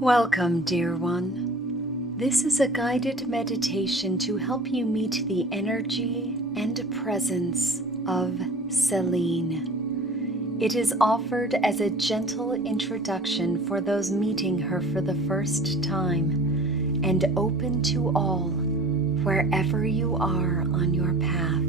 Welcome, dear one. This is a guided meditation to help you meet the energy and presence of Selene. It is offered as a gentle introduction for those meeting her for the first time and open to all, wherever you are on your path.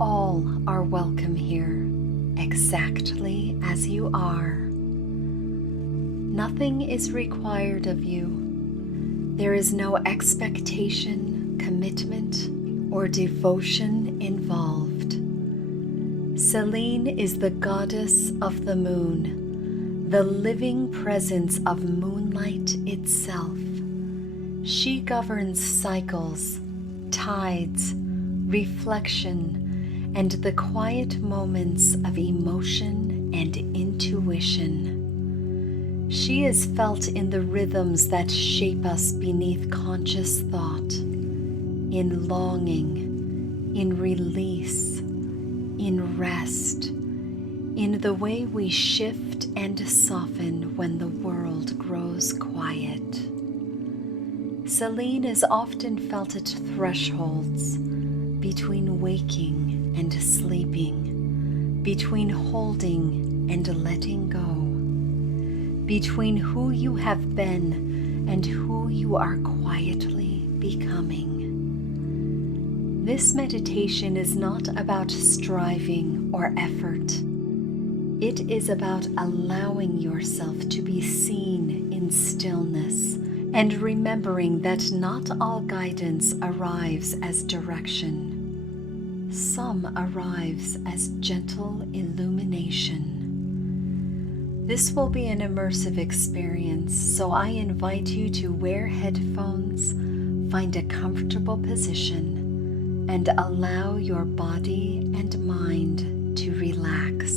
All are welcome here, exactly as you are. Nothing is required of you. There is no expectation, commitment, or devotion involved. Selene is the goddess of the moon, the living presence of moonlight itself. She governs cycles, tides, reflection, and the quiet moments of emotion and intuition. She is felt in the rhythms that shape us beneath conscious thought, in longing, in release, in rest, in the way we shift and soften when the world grows quiet. Selene is often felt at thresholds, between waking and sleeping, between holding and letting go, between who you have been and who you are quietly becoming. This meditation is not about striving or effort. It is about allowing yourself to be seen in stillness and remembering that not all guidance arrives as direction. Some arrives as gentle illumination. This will be an immersive experience, so I invite you to wear headphones, find a comfortable position, and allow your body and mind to relax.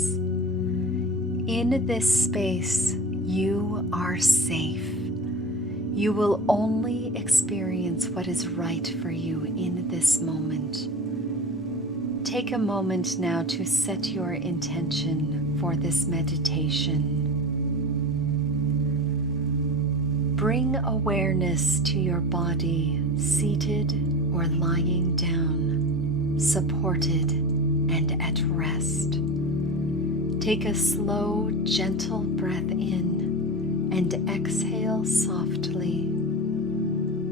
In this space, you are safe. You will only experience what is right for you in this moment. Take a moment now to set your intention for this meditation. Bring awareness to your body, seated or lying down, supported and at rest. Take a slow, gentle breath in and exhale softly.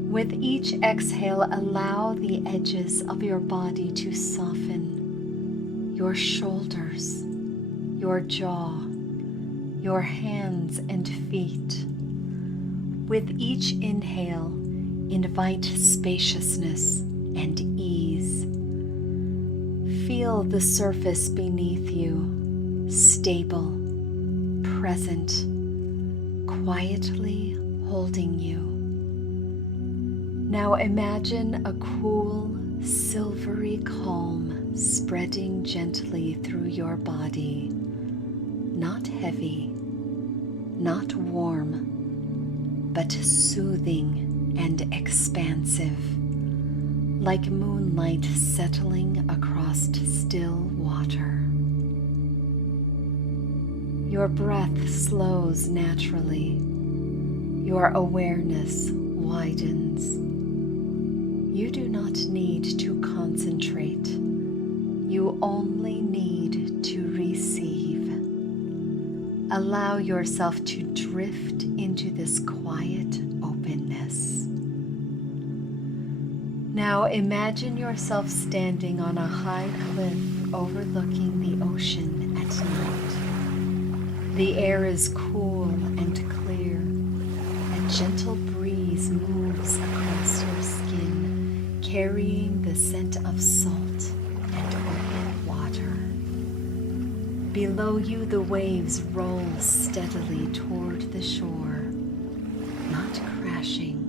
With each exhale, allow the edges of your body to soften, your shoulders, your jaw, your hands and feet. With each inhale, invite spaciousness and ease. Feel the surface beneath you, stable, present, quietly holding you. Now imagine a cool, silvery calm spreading gently through your body. Not heavy, not warm, but soothing and expansive, like moonlight settling across still water. Your breath slows naturally. Your awareness widens. You do not need to concentrate. You only need to receive. Allow yourself to drift into this quiet openness. Now imagine yourself standing on a high cliff overlooking the ocean at night. The air is cool and clear. A gentle breeze moves across your skin, carrying the scent of salt and open water. Below you, the waves roll steadily toward the shore, not crashing,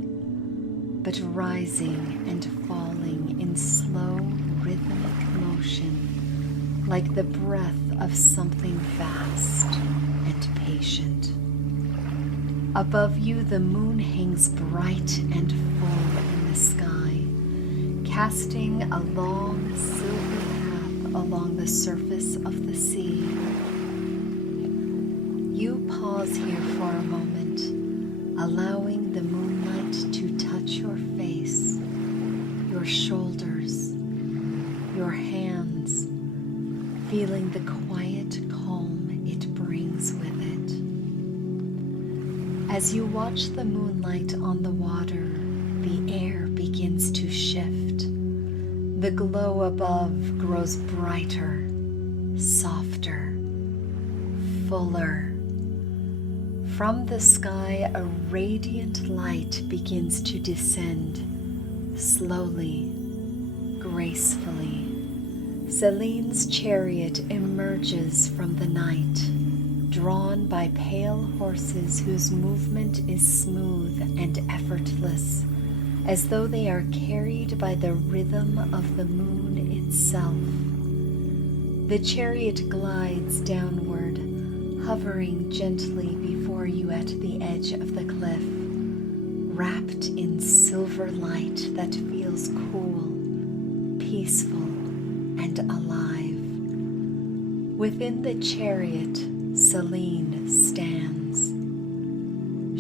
but rising and falling in slow, rhythmic motion, like the breath of something vast and patient. Above you, the moon hangs bright and full in the sky, casting a long, silver path along the surface of the sea. You pause here for a moment, allowing the moonlight to touch your face, your shoulders, your hands, feeling the quiet calm it brings with it. As you watch the moonlight on the water, the air begins to shift. The glow above grows brighter, softer, fuller. From the sky, a radiant light begins to descend, slowly, gracefully. Selene's chariot emerges from the night, drawn by pale horses whose movement is smooth and effortless, as though they are carried by the rhythm of the moon itself. The chariot glides downward, hovering gently before you at the edge of the cliff, wrapped in silver light that feels cool, peaceful, and alive. Within the chariot, Selene stands.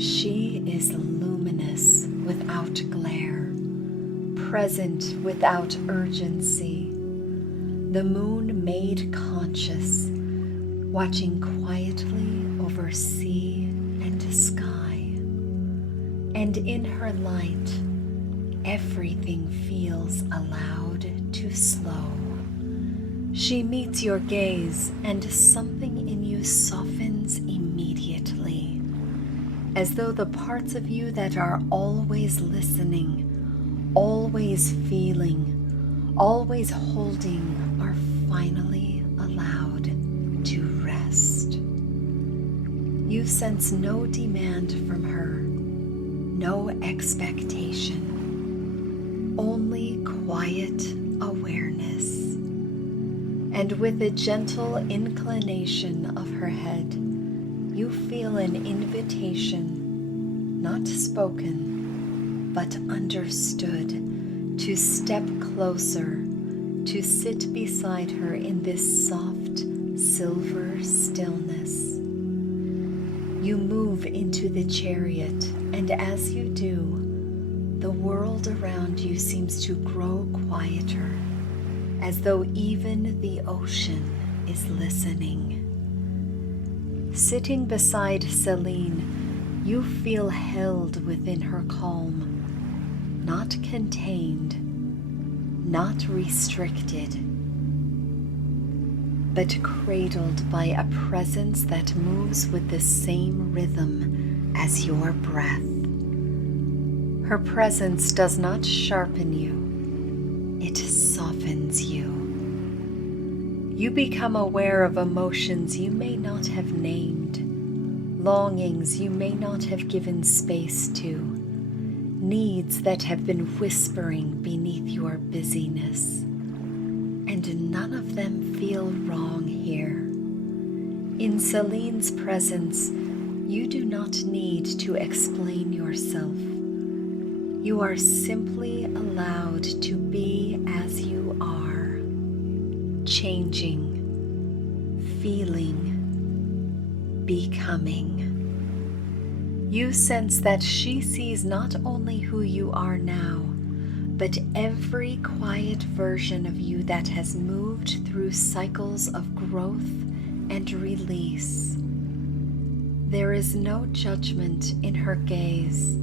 She is luminous without glare, present without urgency, the moon made conscious, watching quietly over sea and sky. And in her light, everything feels allowed to slow. She meets your gaze, and something in you softens immediately, as though the parts of you that are always listening, always feeling, always holding are finally allowed to rest. You sense no demand from her, no expectation, only quiet awareness. And with a gentle inclination of her head, you feel an invitation, not spoken, but understood, to step closer, to sit beside her in this soft, silver stillness. You move into the chariot, and as you do, the world around you seems to grow quieter, as though even the ocean is listening. Sitting beside Selene, you feel held within her calm, not contained, not restricted, but cradled by a presence that moves with the same rhythm as your breath. Her presence does not sharpen you, it softens you. You become aware of emotions you may not have named, longings you may not have given space to, needs that have been whispering beneath your busyness. And none of them feel wrong here. In Selene's presence, you do not need to explain yourself. You are simply allowed to be as you are, changing, feeling, becoming. You sense that she sees not only who you are now, but every quiet version of you that has moved through cycles of growth and release. There is no judgment in her gaze,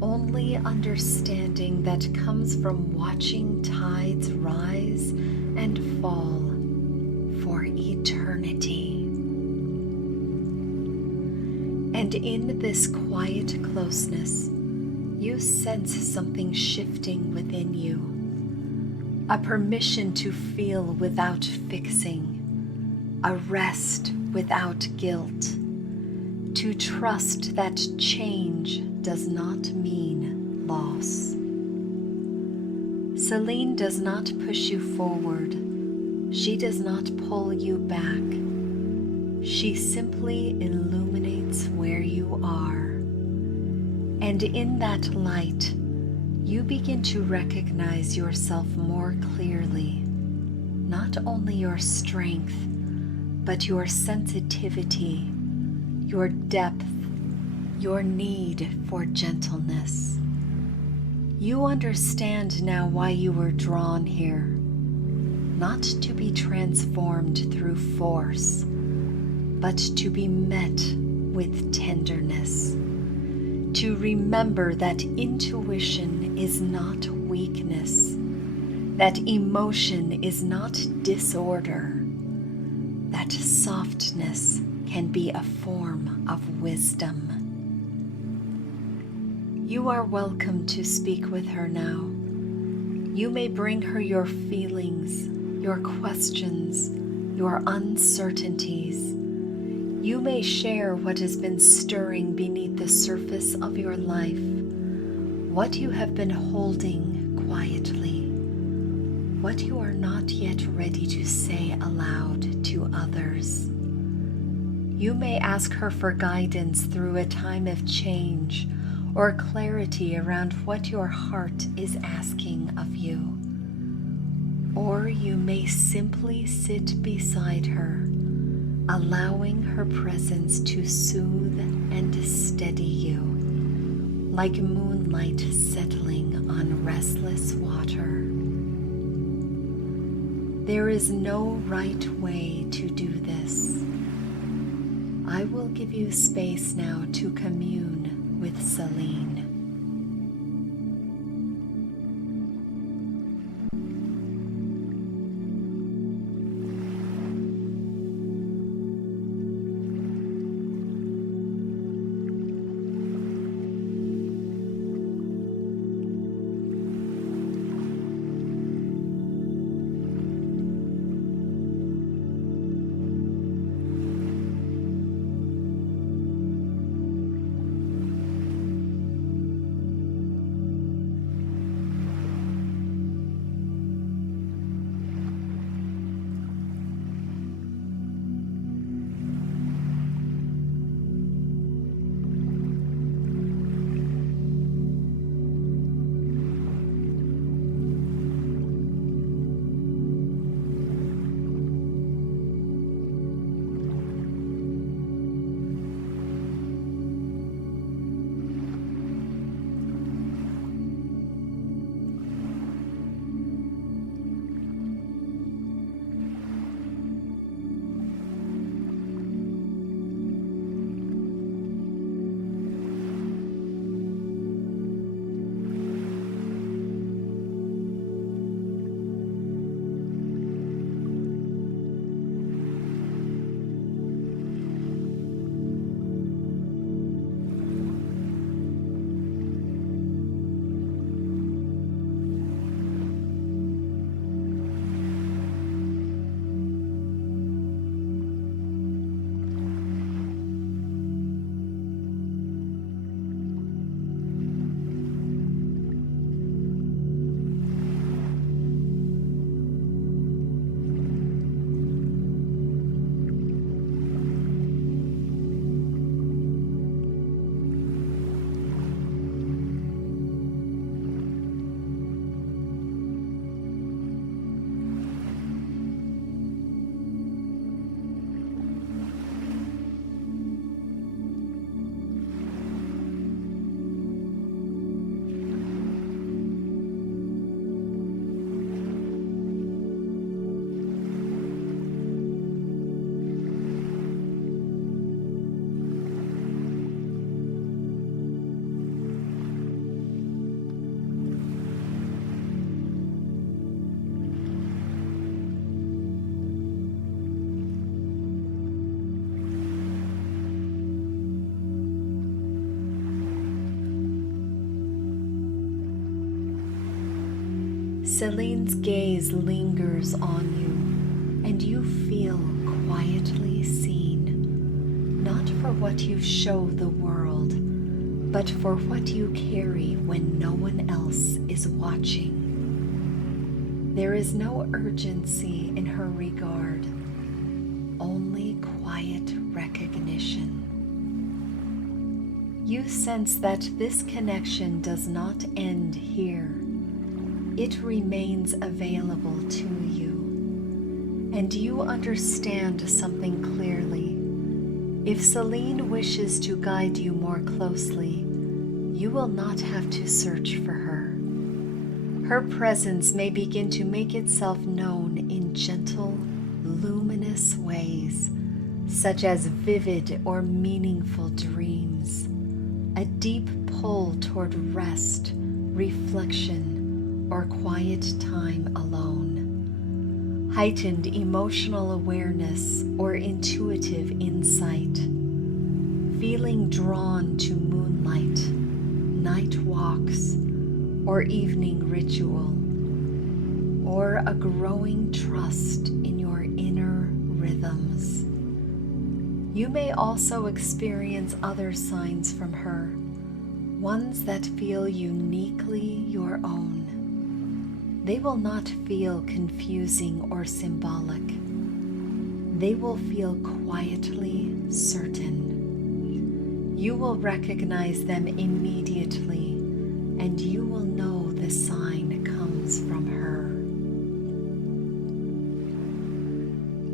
only understanding that comes from watching tides rise and fall for eternity. And in this quiet closeness, you sense something shifting within you, a permission to feel without fixing, a rest without guilt, to trust that change does not mean loss. Selene does not push you forward. She does not pull you back. She simply illuminates where you are. And in that light, you begin to recognize yourself more clearly, not only your strength, but your sensitivity, your depth, your need for gentleness. You understand now why you were drawn here, not to be transformed through force, but to be met with tenderness. To remember that intuition is not weakness, that emotion is not disorder, that softness can be a form of wisdom. You are welcome to speak with her now. You may bring her your feelings, your questions, your uncertainties. You may share what has been stirring beneath the surface of your life, what you have been holding quietly, what you are not yet ready to say aloud to others. You may ask her for guidance through a time of change or clarity around what your heart is asking of you. Or you may simply sit beside her, allowing her presence to soothe and steady you, like moonlight settling on restless water. There is no right way to do this. I will give you space now to commune with Selene. Selene's gaze lingers on you, and you feel quietly seen, not for what you show the world, but for what you carry when no one else is watching. There is no urgency in her regard, only quiet recognition. You sense that this connection does not end here. It remains available to you, and you understand something clearly. If Selene wishes to guide you more closely, you will not have to search for her. Her presence may begin to make itself known in gentle, luminous ways, such as vivid or meaningful dreams, a deep pull toward rest, reflection, or quiet time alone, heightened emotional awareness or intuitive insight, feeling drawn to moonlight, night walks, or evening ritual, or a growing trust in your inner rhythms. You may also experience other signs from her, ones that feel uniquely your own. They will not feel confusing or symbolic. They will feel quietly certain. You will recognize them immediately, and you will know the sign comes from her.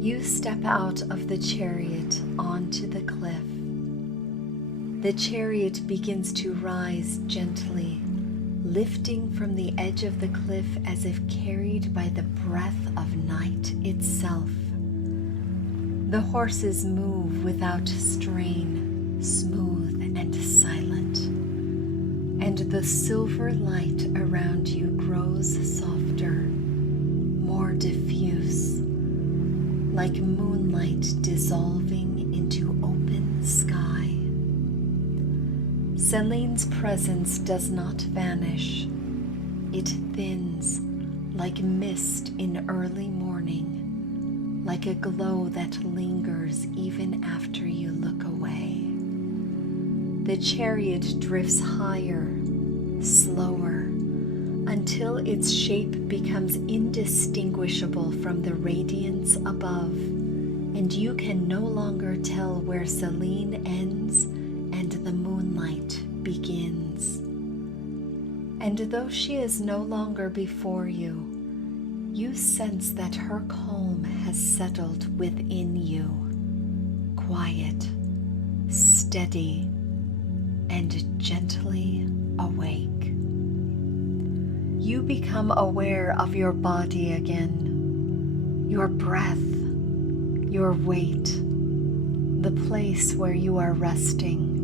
You step out of the chariot onto the cliff. The chariot begins to rise gently, lifting from the edge of the cliff as if carried by the breath of night itself. The horses move without strain, smooth and silent, and the silver light around you grows softer, more diffuse, like moonlight dissolving into open sky. Selene's presence does not vanish. It thins like mist in early morning, like a glow that lingers even after you look away. The chariot drifts higher, slower, until its shape becomes indistinguishable from the radiance above, and you can no longer tell where Selene ends and the moonlight begins. And though she is no longer before you, you sense that her calm has settled within you, quiet, steady, and gently awake. You become aware of your body again, your breath, your weight, the place where you are resting.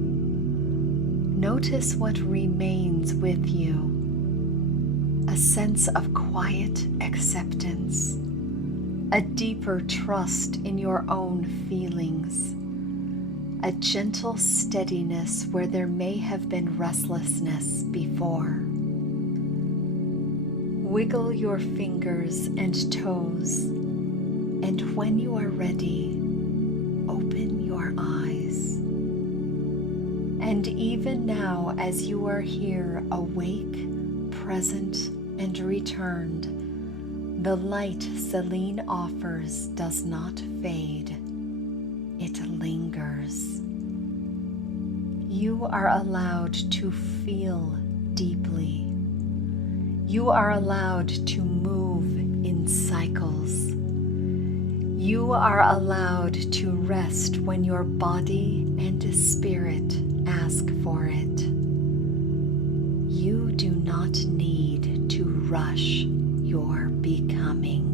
Notice what remains with you. A sense of quiet acceptance, a deeper trust in your own feelings, a gentle steadiness where there may have been restlessness before. Wiggle your fingers and toes, and when you are ready, open your eyes. And even now, as you are here, awake, present, and returned, the light Selene offers does not fade. It lingers. You are allowed to feel deeply. You are allowed to move in cycles. You are allowed to rest when your body and spirit ask for it. You do not need to rush your becoming.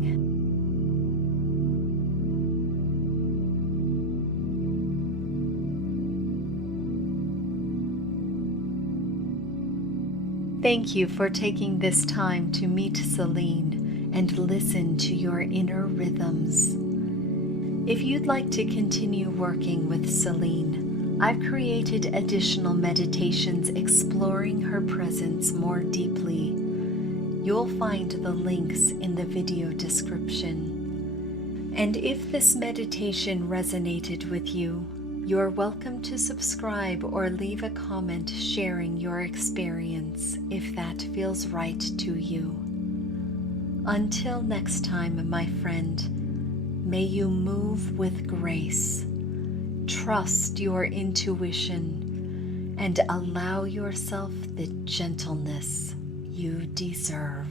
Thank you for taking this time to meet Selene and listen to your inner rhythms. If you'd like to continue working with Selene, I've created additional meditations exploring her presence more deeply. You'll find the links in the video description. And if this meditation resonated with you, you're welcome to subscribe or leave a comment sharing your experience if that feels right to you. Until next time, my friend, may you move with grace, trust your intuition, and allow yourself the gentleness you deserve.